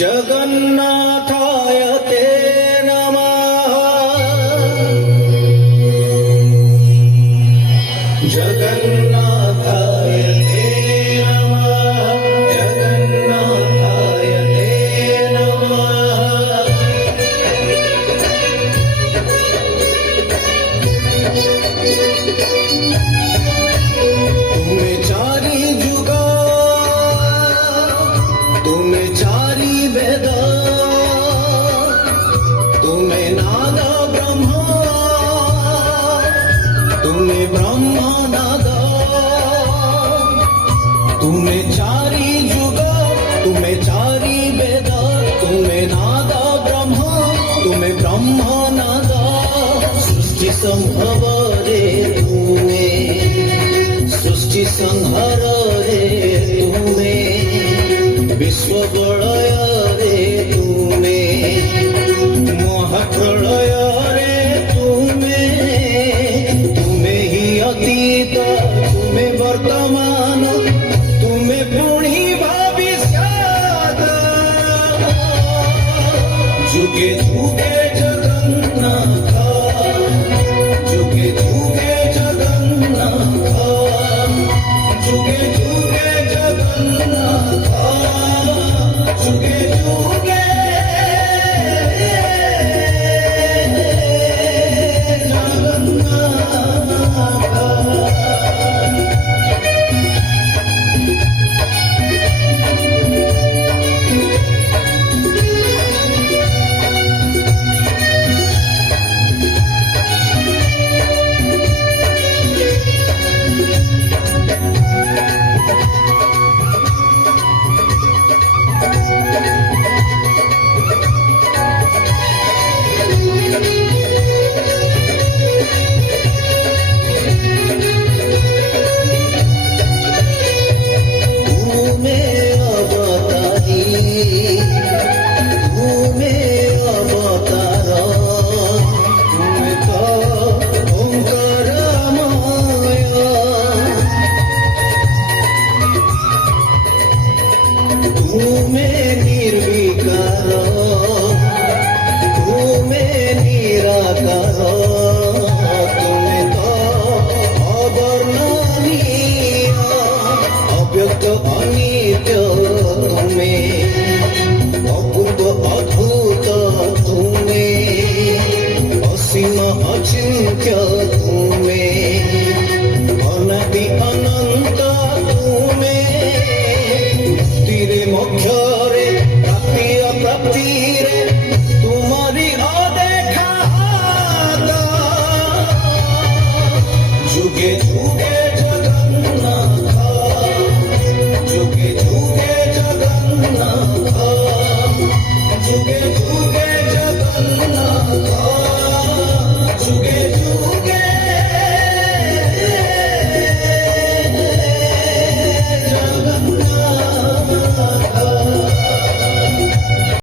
जगन्नाथाय ते नमः। जगन्नाथाय ते नमः। जगन्नाथाय ते नमः। तुम्हें चारी जुगा, तुम्हें चारी वेद, तुम्हें नाद ब्रह्म, तुम्हें ब्रह्म नाद, तुम्हें चारी जुग, तुम्हें चारी वेद, तुम्हें नाद ब्रह्म, तुम्हें ब्रह्म नाद। सृष्टि संभव रे तुम्हें, सृष्टि संहार रे तुम्हें, विश्व प्रलय रे तुम्हें, महाप्रलय रे तुम्हें। तुम्हें ही अतीत, तुम्हें वर्तमान, तुम्हें पुणी भविष्यत्। जुगे जुगे जगन्नाथ, जुगे जुगे जगन्नाथ, जुगे जुगे जगन्नाथ, जुगे जुगे अनित्य तुम्हें, अपूर्व अद्भुत तुम्हें, असीम अचिंत्य